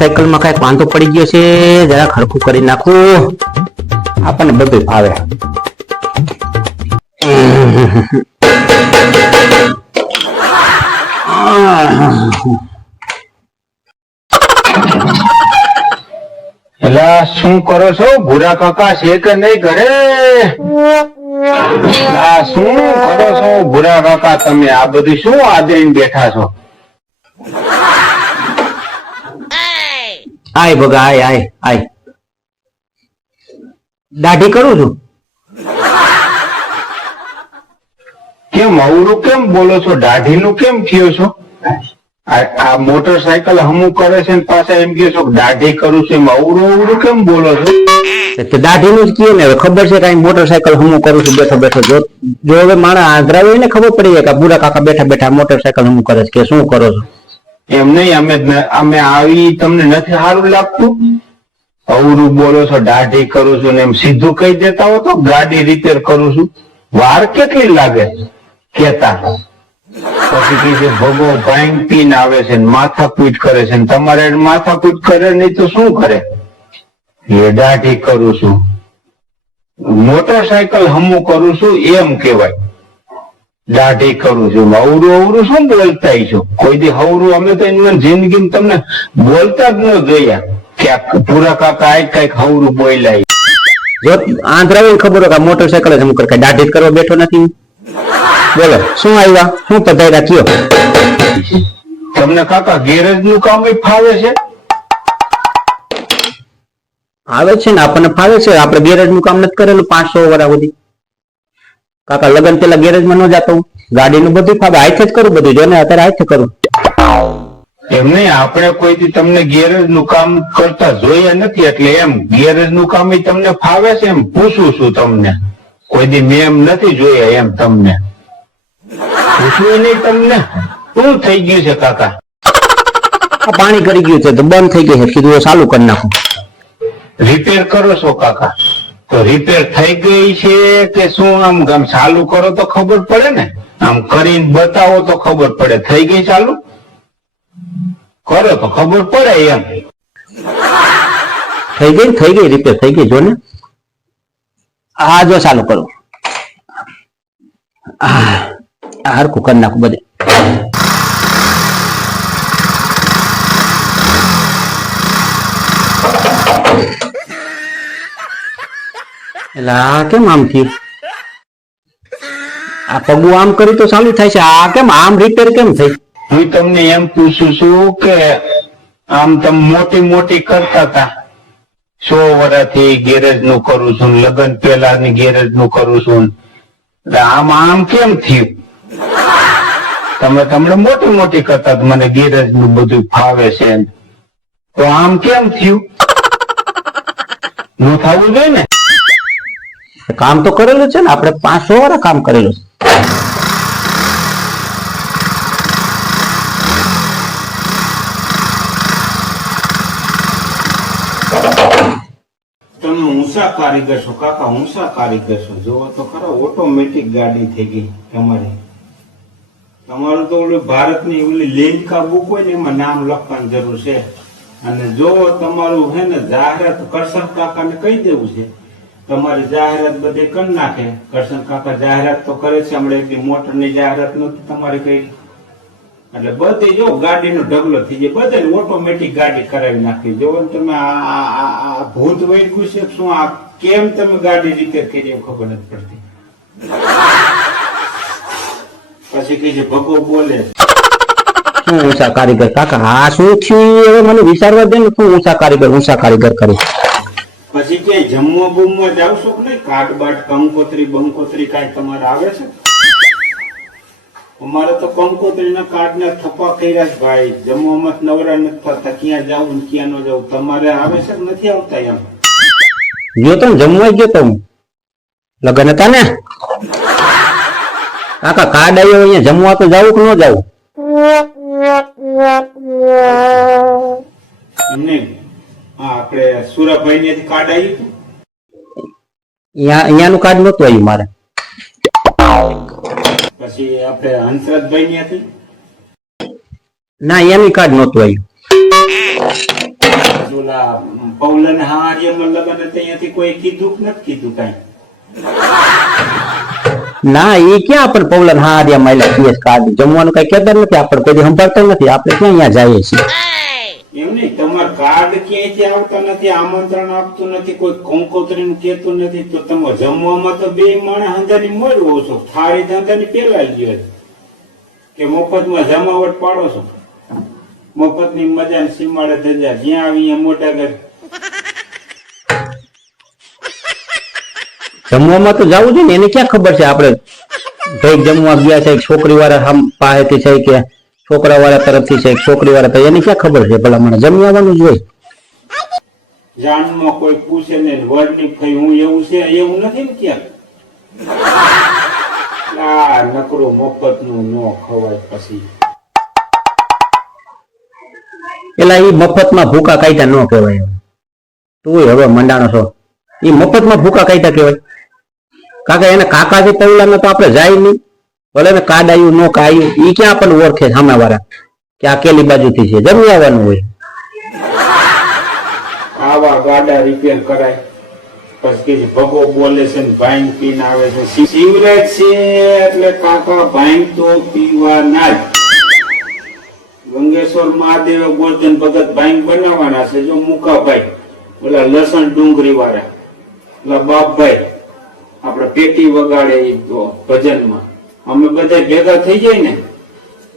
આ મોટરસાયકલમાં કંઈક વાંધો પડી ગયો છે જરા ખરખું કરી નાખું. આપણને બધું ફાવે એલા, શું કરો છો? ભૂરા કાકા છે કે નહીં ઘરે? શું કરો છો? ભૂરા કાકા, તમે આ બધું શું આદરીને બેઠા છો? આય ભગા આય આય આય. દાઢી કરું છું? કેમ અવરું કેમ બોલો છો? દાઢી નું કેમ થયો છો? આ આ મોટરસાયકલ હમું કરે છે ને પાછા એમ કહો છો કે દાઢી કરું છું એમ. અવરું અવરું કેમ બોલો છો? તો દાઢીનું જ કીએ ને. હવે ખબર છે કઈ મોટરસાયકલ હમું કરું છું બેઠો બેઠો. જો જો હવે માણસ હોય ને ખબર પડી જાય કે બુરા કાકા બેઠા બેઠા મોટરસાયકલ હું કરે છે કે શું કરો છો? એમ નહીં, અમે અમે આવી તમને નથી સારું લાગતું? અવરું બોલો છો, દાઢી કરું છું ને એમ સીધું કહી દેતા હો તો ગાડી રિપેર કરું છું. વાર કેટલી લાગે? કેતા પછી છે ભગો ભાઈ પીન આવે છે માથા પીટ કરે છે તમારે માથા પીટ કરે નહીં તો શું કરે? એ દાઢી કરું છું. મોટરસાયકલ હમું કરું છું, એમ કેવાય દાઢી કરું છું અવરું અવરું શું બોલતા છો? કોઈ દી હવરું અમે તો એની જિંદગી તમને બોલતા જ ન જોયા. કે પૂરા કાકા આ કંઈક હવરું બોલાય. જો આંધ્રા ખબર કે મોટરસાયકલ જ કરે કઈ દાઢી કરવા બેઠો નથી. બોલો શું આવ્યા? શું પધાર્યા કયો તમને કાકા ગેરેજનું કામ ફાવે છે? આવે છે ને આપણને ફાવે છે. આપણે ગેરેજનું કામ નથી કરેલું પાંચસો વર્ષ સુધી. કાકા લગન પેલા ગેરેજમાં ન જતો હું. ગાડીનું બધું ફાવે હાથે જ કરું બધું જોને અત્યારે હાથે કરું. એમ નહીં આપણે કોઈ દી તમને ગેરેજનું કામ કરતા જોયા નથી એટલે એમ ગેરેજનું કામ તમને ફાવે છે એમ? પૂછું છું તમને. કોઈ દી મેં એમ નથી જોયા એમ તમને. પૂછવું નહીં તમને? શું થઈ ગયું છે કાકા? પાણી કરી ગયું છે તો બંધ થઈ ગયું છે. કીધું ચાલુ કરી નાખું. રિપેર કરો છો કાકા. તો રિપેર થઈ ગઈ છે કે શું? આમ આમ ચાલુ કરો તો ખબર પડે ને? આમ કરીને બતાવો તો ખબર પડે. થઈ ગઈ ચાલુ? કરો તો ખબર પડે એમ. થઈ ગઈ થઈ ગઈ રિપેર થઈ ગઈ. જો ને. આ જો ચાલુ કરો. આ હરખું કરી બધે. એટલે આ કેમ આમ થયું? આ પગું આમ કરી તો ચાલુ થાય છે. આ કેમ, આમ રિપેર કેમ થઈ? હું તમને એમ પૂછું છું કે આમ તમે મોટી મોટી કરતા હતા. સો વર્ષથી ગેરેજનું કરું છું લગ્ન પેલા ની ગેરેજનું કરું છું આમ આમ કેમ થયું? તમે તમને મોટી મોટી કરતા મને ગેરેજનું બધું ફાવે છે તો આમ કેમ થયું? નું થવું જોઈએ ને? કામ તો કરેલું છે ને, આપણે પાંચસો વાર કામ કરેલું છે. તમે ઊંચા કારીગર છો, કાકા, ઊંચા કારીગર છો. જોવો તો ખરા ઓટોમેટિક ગાડી થઈ ગઈ તમારી. તમારું તો ઓલું ભારતની ઓલી લેન્કા બુક હોય ને, એમાં નામ લખવાની જરૂર છે. અને જો તમારું હે ને, જાહેરાત કરશન કાકાને કહી દેવું છે. તમારી જાહેરાત બધી કરી નાખે. કરશન કાકા જાહેરાત તો કરે છે હમણાં એટલી મોટરની જાહેરાત નથી તમારી કઈ. એટલે બધી જો ગાડીનો ઢગલો થઈ જાય બધે ઓટોમેટિક ગાડી કરાવી નાખી જો તમે આ- ભૂત વહી છે શું આ કેમ તમે ગાડી રિપેર કરી ખબર નથી પડતી. પછી કે છે ભગો બોલે. શું ઊંચા કારીગર? કાકા આ શું થયું? મને વિચારવા દે ને, શું ઊંચા કારીગર ઊંચા કારીગર કરી? પછી કે જમવા બમવા જાવ છો કે નહીં? કાટ બાટ કંકોત્રી બંકોત્રી કાંઈ તમારે આવે છે? અમારે તો કંકોત્રી ના કાર્ડ ના થપ્પા કર્યા છે ભાઈ. જમવામાં નવરા નથી થતા. ક્યાં જાવું ક્યાં ન જવું તમારે આવે છે કે નથી આવતા એમ? ગયો તો જમવા ગયો તો હું. લગન હતા ને? કાકા કાર્ડ આવ્યો અહીંયા જમવા તો જાવું કે ન જાવું એમને હા આપણે સુરાભાઈ ને કાર્ડ આવ્યું અહીંયાનું કાર્ડ નતું આવ્યું મારે. પછી આપણે હંસરાજભાઈ ની હતી. ના અહીંયાનું કાર્ડ નતું આવ્યું ઓલા લગન હતા અહીંયાથી કોઈ કીધું કે નથી કીધું કાંઈ? ના એ ક્યાં પણ પૌલન હા હારિયા માયલા પીએસ કાર્ડ જમવાનું કઈ કેતા નથી આપણે કોઈ દી સંભાળતા નથી આપણે ક્યાં અહીંયા જઈએ છીએ? એમ નહીં કાર્ડ ક્યાંયથી આવતા નથી, આમંત્રણ આપતું નથી, કોઈ કંકોત્રી નું કેતું નથી, તો તમે જમવામાં તો બે માણસ હંધાની મળવો છો. થાળી ધંધાની પેલા ગયો છે. કે મફતમાં જમાવટ પાડો છો. મફતની મજા ને સીમાડે ધજા જ્યાં આવી મોટા ઘર. જમવામાં તો જવું જોઈએ ને, એને ક્યાં ખબર છે આપણે? ભાઈ જમવા ગયા છે છોકરી વાળા પાસેથી છે કે છોકરા વાળા તરફથી છે છોકરી વાળા તરફ એને ક્યાં ખબર છે? ભલા મને જમી આવવાનું જ હોય. જાનમાં કોઈ પૂછે ને વડની થઈ હું એવું છે એવું નથી ને ક્યાં આ નકરું મફતનું ન ખવાય પછી. એલા એ મફતમાં ભૂકા કાયદા ન કહેવાય. તું હવે મંડાણો છો. એ મફતમાં ભૂકા કાયદા કહેવાય. કાકા એને કાકા જે તવલા તો આપણે જાય નહીં. ભલે ને કાર્ડ આવ્યું નો કાયું એ ક્યાં પણ ઓળખે સામે વાળા કે આ કેલી બાજુથી છે? જરૂર આવવાનું હોય. આવા ગાડા રિપેર કરાય. ભગો બોલે છે ને ભાંગ પીને આવે તો પીવાના જ. ગંગેશ્વર મહાદેવ ગોરધન ભગત ભાંગ બનાવવાના છે, જો મુકાભાઈ. ઓલા લસણ ડુંગરી વાળા ઓલા બાપભાઈ. આપણે પેટી વગાડે ઈ ભજનમાં. અમે બધા ભેગા થઈ જાય ને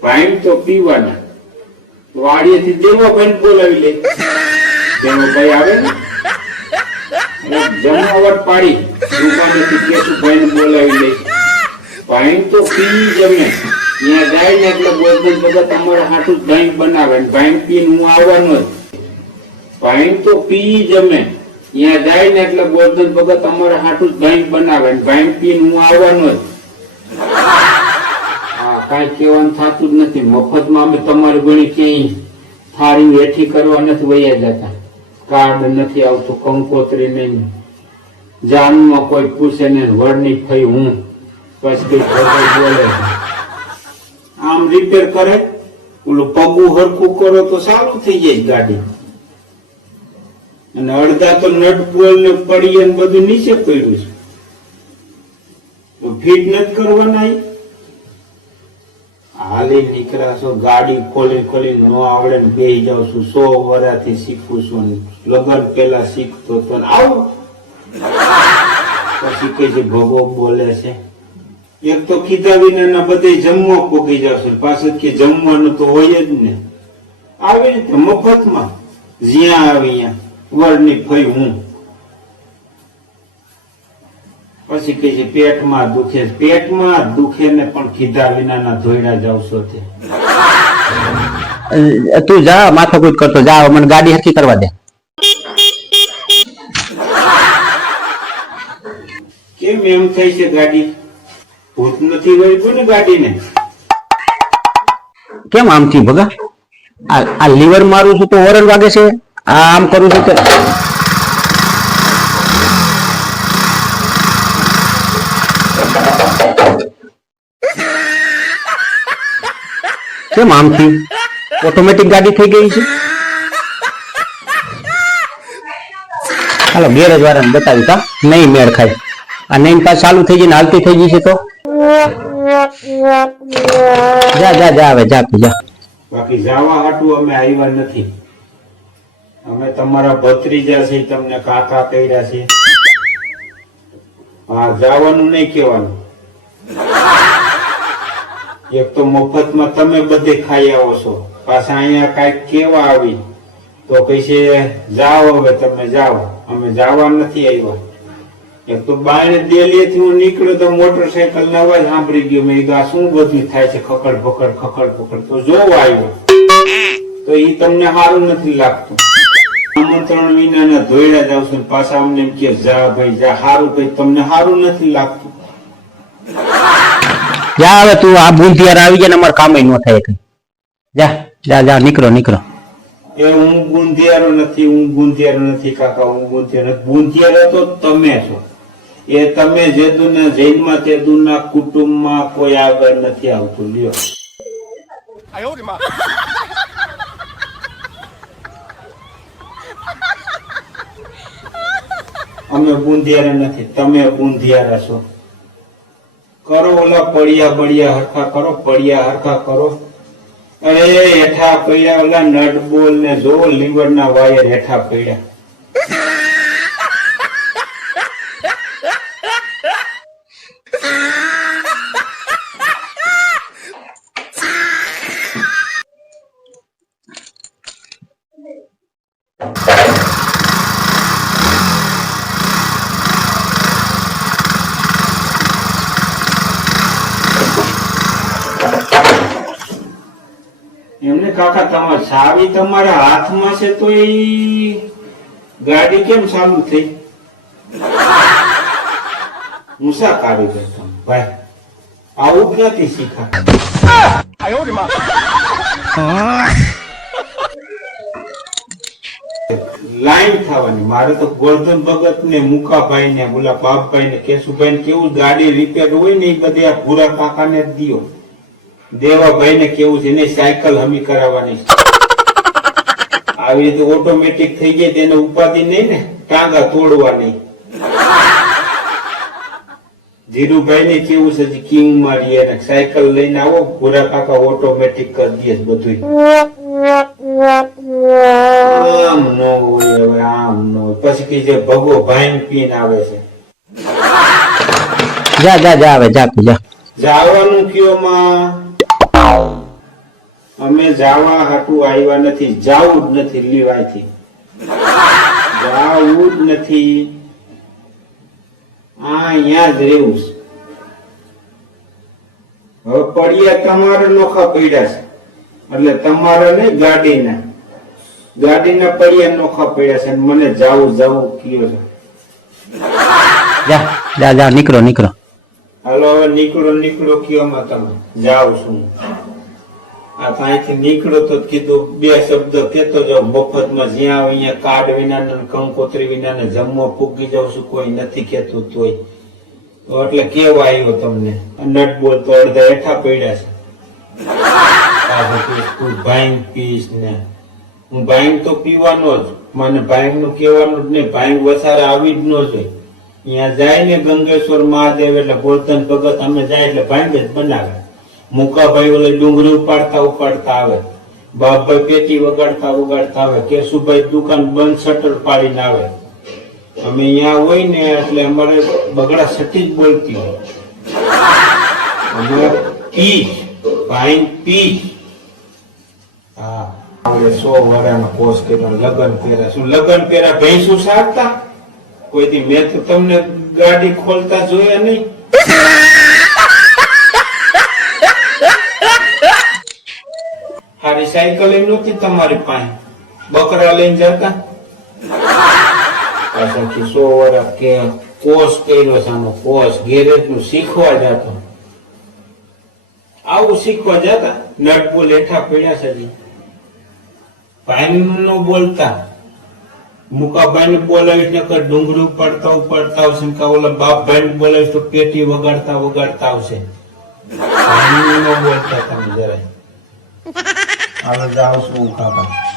પાણી તો પીવાના. વાડીએથી દેવાભાઈ બોલાવી લે. તેનો ભાઈ આવે ને જમાવટ પાડી દુકાનેથી કેશુભાઈ બોલાવી લે. પાણી તો પી જમે ત્યાં જાય ને એટલે બોલબોલ બધા તમારા હાથું ભાઈ બનાવે ને ભાઈ પીને હું આવવાનો જ. ભાઈ તો પી જમે ત્યાં જાય ને એટલે ગોરધન બધા તમારા હાથું ભાઈ બનાવે ને ભાઈ પીને હું આવવાનો જ. કાંઈ કહેવાનું થતું જ નથી. મફતમાં અમે તમારી ગણી ક્યાંય થાળી વેઠી કરવા નથી વૈયા જતા. કાર્ડ નથી આવતું, કંકોત્રી નહીં જાનમાં કોઈ પૂછે ને વડની ફઈ હું. પછી બોલે. આમ રિપેર કરે, ઓલું પગું હરખું કરો તો સારું થઈ જાય ગાડી. અને અડધા તો નટ બોલ ને પડીએ ને બધું નીચે પડ્યું છે. ફિટ નથી કરવાના હાલી નીકળ્યા છો, ગાડી ખોલી ખોલી ન આવડે ને બેહી જાઉં છું. સો વરાથી શીખું છું લગન પેલા શીખતો તો આવું. પછી કઈ છે, ભગો બોલે છે. એક તો કીધા વિના બધે જમવા પોગી જશે પાછું કે જમવાનું તો હોય જ ને. આવી રીતે મફતમાં જ્યાં આવી ત્યાં વળની ફઈ હું. પછી કે છે પેટમાં દુખે પેટમાં દુખે ને પણ કીધા વિનાના ધોઈડા જાવશો તે તું જા માથાકૂટ કરતો જા મને ગાડી હરકી કરવા દે. કેમ એમ થઈ છે ગાડી? ભૂત નથી વળ્યું ને ગાડીને? કેમ આમથી ભગા? આ આ લીવર મારું છું તો ઓરન વાગે છે? આ આમ કરું છું તો કેમ આમથી? ઓટોમેટિક ગાડી થઈ ગઈ છે? હાલો ગેરેજ વાળાને બતાવી તા. નહીં મેળ ખાય. આ નહીં પાસ ચાલુ થઈ ગઈ ને હાલતી થઈ ગઈ છે તો. જા જા જા, હવે જા જા. બાકી જાવા હાટું અમે આવ્યા નથી. અમે તમારા ભત્રીજા છે તમને કાકા કર્યા છે. હા જવાનું નહીં કહેવાનું. એક તો મફતમાં તમે બધે ખાઈ આવો છો. પાછા અહીંયા કાંઈક કેવા આવી. તો કઈ છે જાઓ હવે તમે, જાઓ. અમે જવા નથી આવ્યા. એક તો બાયણે દેલીએથી હું નીકળ્યો તો મોટરસાયકલ નો અવાજ સાંભળી ગયો. મેં કીધું, આ શું બધું થાય છે? ખકડ પકડ ખકડ પકડ તો જોવા આવ્યો. તો એ તમને સારું નથી લાગતું. આમંત્રણ વિના ધોઈડા જાવ છો પાછા અમને એમ કે જા ભાઈ, જા. સારું ભાઈ તમને સારું નથી લાગતું. જા હવે તું આ બુંધિયાર આવી ગયા ને અમારે કામ ન થાય કઈ. જા જા જા, નીકળો નીકળો. એ હું ગુંધિયારો નથી, હું ગુંધિયારો નથી, કાકા, હું ગુંધિયારો. ગુંધિયારો તો તમે છો. એ તમે જેદુના જૈનમાં તેદુના કુટુંબમાં કોઈ આગળ નથી આવતું. લ્યો. અમે બુંધિયારા નથી, તમે બુંધિયારા છો. કરો ઓલા પડિયા બળિયા હરખા કરો, પડિયા, હરખા કરો. અરે હેઠા પડ્યા, ઓલા નટ બોલ ને જો લીવર ના વાયર હેઠા પડ્યા એમને કાકા તમારે ચાવી તમારા હાથમાં છે તો એ ગાડી કેમ ચાલુ થઈ? મુસા કારીગર તમે? ભાઈ, આવું ક્યાંથી શીખા લાઈન થવાની. મારે તો ગોરધન ભગત ને મુકાભાઈ ને બોલા બાપભાઈ ને કેશુભાઈ ને કેવું ગાડી રિપેર હોય ને એ બધે આ ભૂરા કાકા ને દિયો. દેવાભાઈ ને કેવું છે? એને સાયકલ હમી કરાવવાની છે. આવી રીતે ઓટોમેટિક થઈ જાય તેને ઉપાધિ નહીં ને? ટાંગા તોડવાની. ધીરુભાઈ ને કેવું છે? કિંગ મારી અને સાયકલ લઈને આવો. પૂરા પાકા ઓટોમેટિક કરી દે બધું આમ નો હોય હવે આમ નો પછી કે જે ભગો ભાઈ પીને આવે છે. જા જા જા આવે જા જા. જાવાનું કયોમાં અમે જાવા હાટુ આવ્યા નથી જાવું જ નથી લીવાયથી. જાવું જ નથી. આ અહીંયા જ રહેવું છે. હવે પડિયા તમારે નોખા પડ્યા છે. એટલે તમારે નહીં ગાડીના. ગાડીના પડિયા નોખા પડ્યા છે મને જાવું જાવું કયો છે. જા જા જા નીકળો નીકળો. હાલો હવે નીકળો નીકળો કયોમાં તમે. જાઓ છું. આ તો અહીંથી નીકળો તો કીધું, બે શબ્દ કેતો જાવ મફતમાં જ્યાં અહીંયા કાર્ડ વિના કંકોત્રી વિના ને જમવા પૂગી જાઉં છું, કોઈ નથી કેતું તોય. તો એટલે કેવો આવ્યો તમને? નટ બોલ તો અડધા હેઠા પડ્યા છે. તું ભાંગ પીશ ને. હું ભાંગ તો પીવાનો જ, મને ભાંગનું કહેવાનું જ નહીં, ભાંગ વસારે આવી જ ન જોઈએ અહીંયા જાય ને ગંગેશ્વર મહાદેવ એટલે ગોરધન ભગત, અમે જાય એટલે ભાંગ જ બનાવે. મુકાભાઈ ઓલે ડુંગળી ઉપાડતા ઉપાડતા આવે. બાપભાઈ પેટી વગાડતા વગાડતા આવે. કેશુભાઈ દુકાન બંધ શટર પાડીને આવે. અમે અહીંયા હોય ને એટલે અમારે બગડા સટી જ બોલતી હોય. અમે પીચ ભાઈ પીજ હા. આપણે સો વર્ષનો કોર્સ કર્યો લગન પહેરા. શું લગન પહેરા ભેંસું સારતા કોઈથી મેં તો તમને ગાડી ખોલતા જોયા નહીં. સાયકલ એમ નહોતી તમારી પાસે? બકરા લઈને જતા? પાછળથી સો વર્ષ કે કોર્સ કર્યો આનો કોર્સ ગેરેજનું શીખવા જતો. આવું શીખવા જતા? નટ બોલ હેઠા પડ્યા છે ભાઈ નો બોલતા. મુકાભાઈ ને બોલાવીશ ને કર ડુંગળી ઉપાડતા ઉપાડતા આવશે. ને ઓલા બાપભાઈ ને બોલાવીશ તો પેટી વગાડતા વગાડતા આવશે. ભાઈ નો બોલતા તમે જરાય. હાલો જાઓ છું કાકા